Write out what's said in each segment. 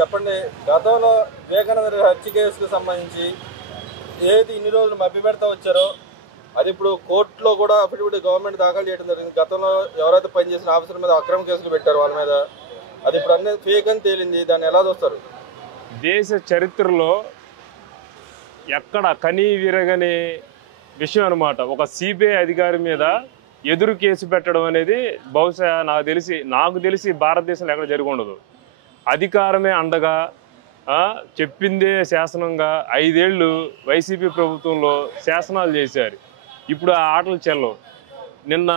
చెప్పండి, గతంలో వివేకానంద హత్య కేసుకు సంబంధించి ఏది ఇన్ని రోజులు మభ్యపెడతా వచ్చారో అది ఇప్పుడు కోర్టులో కూడా అఫిడవిట్ గవర్నమెంట్ దాఖలు చేయడం జరిగింది. గతంలో ఎవరైతే పనిచేసిన ఆఫీసర్ మీద అక్రమ కేసులు పెట్టారు వాళ్ళ మీద, అది ఇప్పుడు అన్నీ ఫేక్ అని తేలింది. దాన్ని ఎలా చూస్తారు? దేశ చరిత్రలో ఎక్కడ కనీ విరగని విషయం అనమాట. ఒక సిబిఐ అధికారి మీద ఎదురు కేసు పెట్టడం అనేది బహుశా నాకు తెలిసి భారతదేశంలో ఎక్కడ జరిగి ఉండదు. అధికారమే అండగా చెప్పిందే శాసనంగా 5 ఏళ్ళు వైసీపీ ప్రభుత్వంలో శాసనాలు చేశారు. ఇప్పుడు ఆ ఆటలు చెల్లవు. నిన్న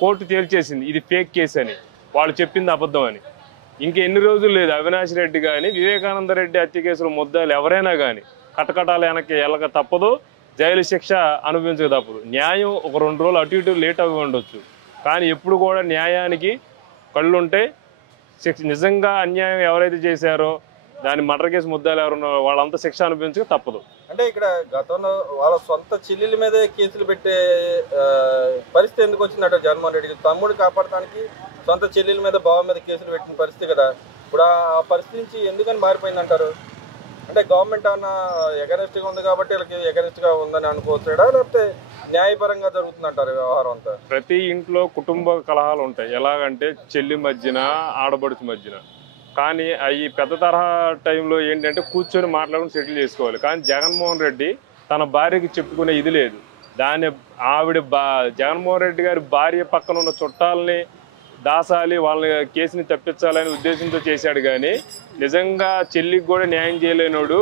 కోర్టు తేల్చేసింది ఇది ఫేక్ కేసు అని, వాళ్ళు చెప్పింది అబద్ధం అని. ఇంకెన్ని రోజులు లేదు అవినాష్ రెడ్డి కానీ వివేకానంద రెడ్డి హత్య కేసులో ముద్దాలు ఎవరైనా కానీ కటకటాలు వెనక్కి వెళ్ళక తప్పదు, జైలు శిక్ష అనుభవించక తప్పదు. న్యాయం ఒక 2 రోజులు అటు ఇటు లేట్ అవి ఉండొచ్చు, కానీ ఎప్పుడు కూడా న్యాయానికి కళ్ళుంటే నిజంగా అన్యాయం ఎవరైతే చేశారో దాని మర్డర్ కేసు ముద్దాలు ఎవరున్నారో వాళ్ళంతా శిక్ష అనుభవించక తప్పదు. అంటే ఇక్కడ గతంలో వాళ్ళ సొంత చెల్లెల మీదే కేసులు పెట్టే పరిస్థితి ఎందుకు వచ్చిందట జగన్మోహన్ రెడ్డికి? తమ్ముడు కాపాడటానికి సొంత చెల్లెల మీద బావ మీద కేసులు పెట్టిన పరిస్థితి కదా. ఇప్పుడు ఆ పరిస్థితి నుంచి ఎందుకని మారిపోయిందంటారు? అంటే గవర్నమెంట్ అన్న ఎగనెస్ట్గా ఉంది కాబట్టి వీళ్ళకి ఎగనెస్ట్గా ఉందని అనుకోవచ్చాడా, లేకపోతే న్యాయపరంగా జరుగుతుందంటారు వ్యవహారం అంతా? ప్రతి ఇంట్లో కుటుంబ కలహాలు ఉంటాయి. ఎలాగంటే చెల్లి మధ్యన ఆడబడుచు మధ్యన. కానీ అవి పెద్ద తరహా టైంలో ఏంటంటే కూర్చొని మాట్లాడుకుని సెటిల్ చేసుకోవాలి. కానీ జగన్మోహన్ రెడ్డి తన భార్యకి చెప్పుకునే ఇది లేదు. జగన్మోహన్ రెడ్డి గారి భార్య పక్కన ఉన్న చుట్టాలని దాసాలి, వాళ్ళ కేసుని తప్పించాలనే ఉద్దేశంతో చేశాడు. కానీ నిజంగా చెల్లికి కూడా న్యాయం చేయలేనోడు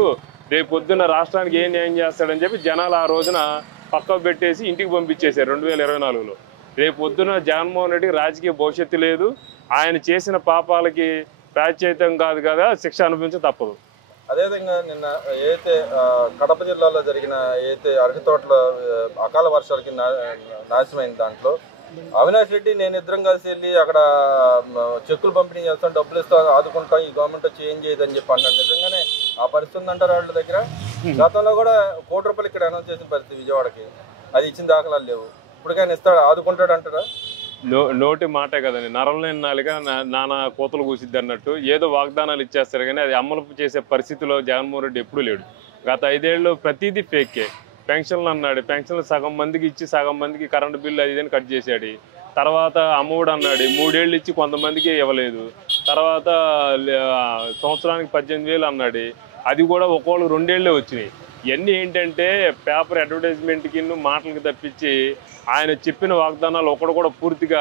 రేపు పొద్దున్న రాష్ట్రానికి ఏం న్యాయం చేస్తాడని చెప్పి జనాలు ఆ రోజున పక్కకు పెట్టేసి ఇంటికి పంపించేశారు 2024లో. రేపు పొద్దున జగన్మోహన్ రెడ్డికి రాజకీయ భవిష్యత్తు లేదు. ఆయన చేసిన పాపాలకి ప్రాయశ్చిత్తం కాదు కదా, శిక్ష అనుభవించ తప్పదు. అదేవిధంగా నిన్న ఏదైతే కడప జిల్లాలో జరిగిన ఏదైతే అరటి తోటలో అకాల వర్షాలకి నాశనమైంది, దాంట్లో అవినాష్ రెడ్డి నేను ఇద్దరం కలిసి వెళ్ళి అక్కడ చెక్కులు పంపిణీ చేస్తాం, డబ్బులు ఇస్తాం, ఆదుకుంటాం, ఈ గవర్నమెంట్ వచ్చి ఏం చేయదని చెప్పి అన్నాడు. నిజంగానే ఆ పరిస్థితి ఉందంటారు వాళ్ళ దగ్గర? గతంలో కూడా ₹1 కోటి ఇక్కడ అనౌన్స్ చేసిన పరిస్థితి విజయవాడకి, అది ఇచ్చిన దాఖలాలు లేవు. ఇప్పటికైనా ఇస్తాడు, ఆదుకుంటాడు అంటారా? నోటి మాటే కదండి, నరంలో నాలుగా నానా కోతలు కూసిద్ది అన్నట్టు ఏదో వాగ్దానాలు ఇచ్చేస్తారు. కానీ అది అమలు చేసే పరిస్థితిలో జగన్మోహన్ రెడ్డి ఎప్పుడూ లేడు. గత 5 ఏళ్ళు ప్రతిదీ ఫేకే. పెన్షన్లు అన్నాడు, పెన్షన్లు సగం మందికి ఇచ్చి సగం మందికి కరెంటు బిల్లు అది ఇదని కట్ చేశాడు. తర్వాత అమ్మఒడు అన్నాడు, 3 ఏళ్ళు ఇచ్చి కొంతమందికి ఇవ్వలేదు. తర్వాత సంవత్సరానికి 18,000 అన్నాడు, అది కూడా ఒక్కోళ్ళు 2 ఏళ్ళే వచ్చినాయి. ఇవన్నీ ఏంటంటే పేపర్ అడ్వర్టైజ్మెంట్కి మాటలకు తప్పించి ఆయన చెప్పిన వాగ్దానాలు ఒకడు కూడా పూర్తిగా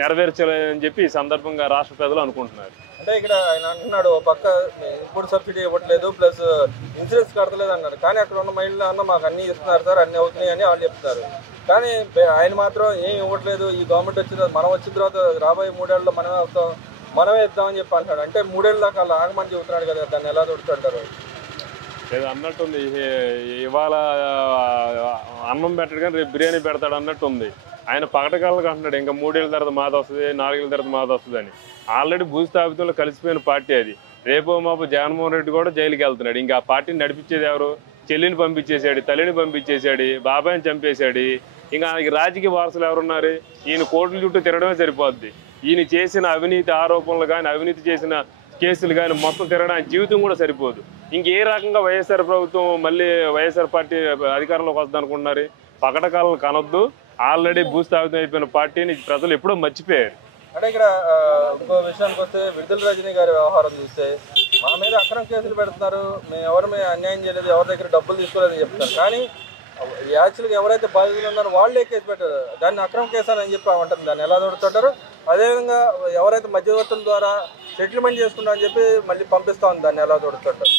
నెరవేర్చలేదని చెప్పి ఈ సందర్భంగా రాష్ట్ర ప్రజలు అనుకుంటున్నారు. అంటే ఇక్కడ ఆయన అంటున్నాడు, ఒక పక్క ఇన్పుట్ సబ్సిడీ ఇవ్వట్లేదు, ప్లస్ ఇన్సూరెన్స్ కడతలేదు అన్నాడు. కానీ అక్కడ ఉన్న మహిళలు అన్న మాకు అన్నీ ఇస్తున్నారు సార్, అన్నీ అవుతున్నాయి అని వాళ్ళు చెప్తున్నారు. కానీ ఆయన మాత్రం ఏం ఇవ్వట్లేదు, ఈ గవర్నమెంట్ వచ్చిన మనం వచ్చిన తర్వాత రాబోయే 3 ఏళ్ళలో మనమే అవుతాం, మనమే ఇద్దామని చెప్పి అంటాడు. అంటే 3 ఏళ్ళ దాకా అలా ఆగమని చెబుతున్నాడు కదా, దాన్ని ఎలా దొరుకుతుంటారు? లేదు అన్నట్టుంది, ఇవాళ అన్నం పెట్టడు కానీ రేపు బిర్యానీ పెడతాడు అన్నట్టు ఉంది. ఆయన పగటకాళ్ళకి అంటున్నాడు ఇంకా 3 ఏళ్ళ తర్వాత మాది వస్తుంది, 4 ఏళ్ళ తర్వాత మాది వస్తుంది అని. ఆల్రెడీ భూస్థాపితంలో కలిసిపోయిన పార్టీ అది. రేపో మాపు జగన్మోహన్ రెడ్డి కూడా జైలుకి వెళ్తున్నాడు. ఇంకా ఆ పార్టీని నడిపించేది ఎవరు? చెల్లిని పంపించేశాడు, తల్లిని పంపించేశాడు, బాబాయిని చంపేశాడు. ఇంకా ఆయనకి రాజకీయ వారసులు ఎవరున్నారు? ఈయన కోర్టుల చుట్టూ తిరగడమే సరిపోద్ది. ఈయన చేసిన అవినీతి ఆరోపణలు కానీ అవినీతి చేసిన కేసులు కానీ మొత్తం తిరగడానికి జీవితం కూడా సరిపోదు. ఇంకే రకంగా వైఎస్ఆర్ ప్రభుత్వం మళ్ళీ వైఎస్ఆర్ పార్టీ అధికారంలోకి వస్తుంది అనుకుంటున్నారు? పగటకాలను కనొద్దు. ఆల్రెడీ భూస్థాపితం అయిపోయిన పార్టీని ప్రజలు ఎప్పుడో మర్చిపోయారు. అంటే ఇక్కడ ఇంకో విషయానికి వస్తే విడుదల రజనీ గారి వ్యవహారం చూస్తే మా మీద అక్రమ కేసులు పెడుతున్నారు, మేము ఎవరి మీద అన్యాయం చేయలేదు, ఎవరి దగ్గర డబ్బులు తీసుకోలేదని చెప్తారు. కానీ యాక్చువల్గా ఎవరైతే బాధితులు ఉన్నారో వాళ్ళే కేసు పెట్టారు, దాన్ని అక్రమ కేసు అని చెప్పి ఉంటుంది. దాన్ని ఎలా దొరుకుతుంటారు? అదేవిధంగా ఎవరైతే మధ్యవర్తుల ద్వారా సెటిల్మెంట్ చేసుకుంటారని చెప్పి మళ్ళీ పంపిస్తా ఉంది, దాన్ని ఎలా దొరుకుతుంటారు?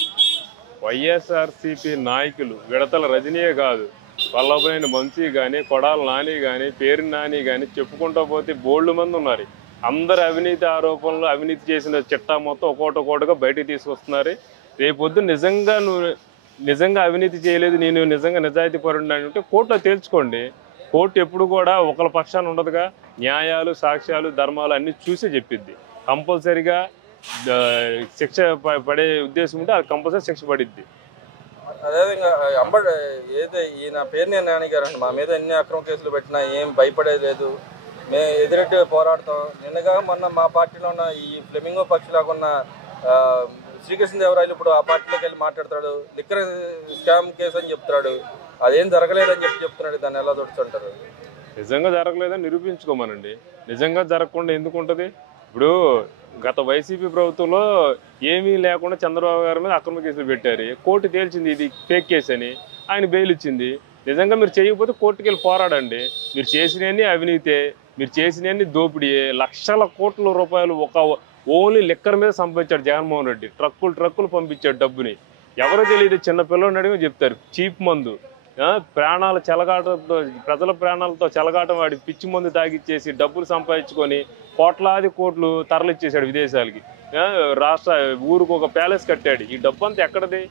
వైఎస్ఆర్సీపీ నాయకులు విడతల రజనీయే కాదు, వల్లభనేని వంశీ కానీ, కొడాల నాని కానీ, పేరు నాని కానీ చెప్పుకుంటూ పోతే బోల్డ్ మంది ఉన్నారు. అందరు అవినీతి ఆరోపణలు, అవినీతి చేసిన చిట్టా మొత్తం ఒక్కోటొక్కోటిగా బయటికి తీసుకొస్తున్నారు. రేపొద్దు నిజంగా అవినీతి చేయలేదు, నేను నిజంగా నిజాయితీ పరుడు అంటే కోర్టులో తేల్చుకోండి. కోర్టు ఎప్పుడు కూడా ఒకళ్ళ పక్షాన ఉండదుగా. న్యాయాలు, సాక్ష్యాలు, ధర్మాలు అన్నీ చూసే చెప్పిద్ది. కంపల్సరిగా శిక్ష పడే ఉద్దేశం ఉంటే అది కంపల్సరీ శిక్ష పడిద్ది. అదేవిధంగా ఏదైతే ఈయన పేరునేని నాని గారు అంటే మా మీద ఎన్ని అక్రమ కేసులు పెట్టినా ఏం భయపడేది లేదు, మేము ఎదురెట్టి పోరాడతాం. నిన్నగా మొన్న మా పార్టీలో ఉన్న ఈ ఫ్లెమింగో పక్షిలాగా ఉన్న శ్రీకృష్ణదేవరాయలు ఇప్పుడు ఆ పార్టీలోకి వెళ్ళి మాట్లాడతాడు, లిక్కర్ స్కామ్ కేసు అని చెప్తాడు, అదేం జరగలేదని చెప్తున్నాడు. దాన్ని ఎలా చూడుతుంటారు? నిజంగా జరగలేదని నిరూపించుకోమనండి. నిజంగా జరగకుండా ఎందుకు ఉంటుంది? ఇప్పుడు గత వైసీపీ ప్రభుత్వంలో ఏమీ లేకుండా చంద్రబాబు గారి మీద అక్రమ కేసులు పెట్టారు. కోర్టు తేల్చింది ఇది ఫేక్ కేసు అని, ఆయన బెయిల్ ఇచ్చింది. నిజంగా మీరు చేయకపోతే కోర్టుకి వెళ్ళి పోరాడండి. మీరు చేసినవన్నీ అవినీతే, మీరు చేసినవన్నీ దోపిడీయే. లక్షల కోట్ల రూపాయలు ఓన్లీ లిక్కర్ మీద సంపాదించాడు జగన్మోహన్ రెడ్డి. ట్రక్కులు పంపించాడు డబ్బుని. ఎవరో తెలియదు, చిన్న పిల్లలు అడిగి చెప్తారు. చీప్ మందు, ప్రాణాల చెలగాటంతో, ప్రజల ప్రాణాలతో చెలగాటం వాడి పిచ్చి మందు తాగిచ్చేసి డబ్బులు సంపాదించుకొని కోట్లాది కోట్లు తరలిచ్చేసాడు విదేశాలకి. ఊరికి ఒక ప్యాలెస్ కట్టాడు. ఈ డబ్బు అంతా ఎక్కడది?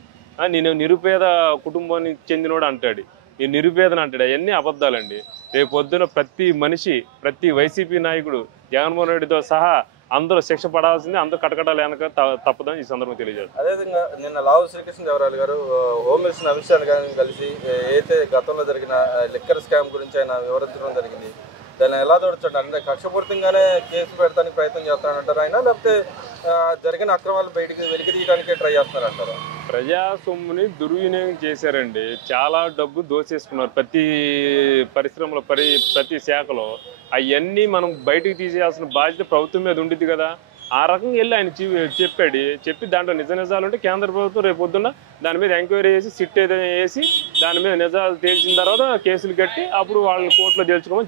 నేను నిరుపేద కుటుంబానికి చెందినోడు అంటాడు, ఈ నిరుపేదను అంటాడు. అవన్నీ అబద్ధాలండి. రేపు పొద్దున ప్రతి మనిషి, ప్రతి వైసీపీ నాయకుడు, జగన్మోహన్ రెడ్డితో సహా అందరూ శిక్ష పడాల్సిందే. అందరూ కటకటాలు వెనక తప్పదని ఈ సందర్భంగా తెలియజేస్తారు. అదేవిధంగా నిన్న లావు శ్రీకృష్ణదేవరాయలు గారు హోమ్ మినిస్టర్ అమిత్ షా గారిని కలిసి ఏదైతే గతంలో జరిగిన లిక్కర్ స్కామ్ గురించి ఆయన వివరించడం జరిగింది. దాన్ని ఎలా చూడొచ్చు? అంటే కక్షపూరితంగానే కేసు పెడతానికి ప్రయత్నం చేస్తానంటారు ఆయన, లేకపోతే జరిగిన అక్రమాలు బయటికి వెలికి తీయడానికే ట్రై చేస్తున్నారంటారు? ప్రజా సొమ్ముని దుర్వినియోగం చేశారండి. చాలా డబ్బు దోచేసుకున్నారు ప్రతి పరిశ్రమలో, ప్రతి శాఖలో. అవన్నీ మనం బయటకు తీసేయాల్సిన బాధ్యత ప్రభుత్వం మీద ఉండిద్ది కదా. ఆ రకంగా వెళ్ళి ఆయన చెప్పి దాంట్లో నిజాలు ఉంటే కేంద్ర ప్రభుత్వం రేపు పొద్దున్న దాని మీద ఎంక్వైరీ చేసి సిట్ ఏదైనా వేసి దాని మీద నిజాలు తేల్చిన తర్వాత కేసులు కట్టి అప్పుడు వాళ్ళని కోర్టులో తేల్చుకోమని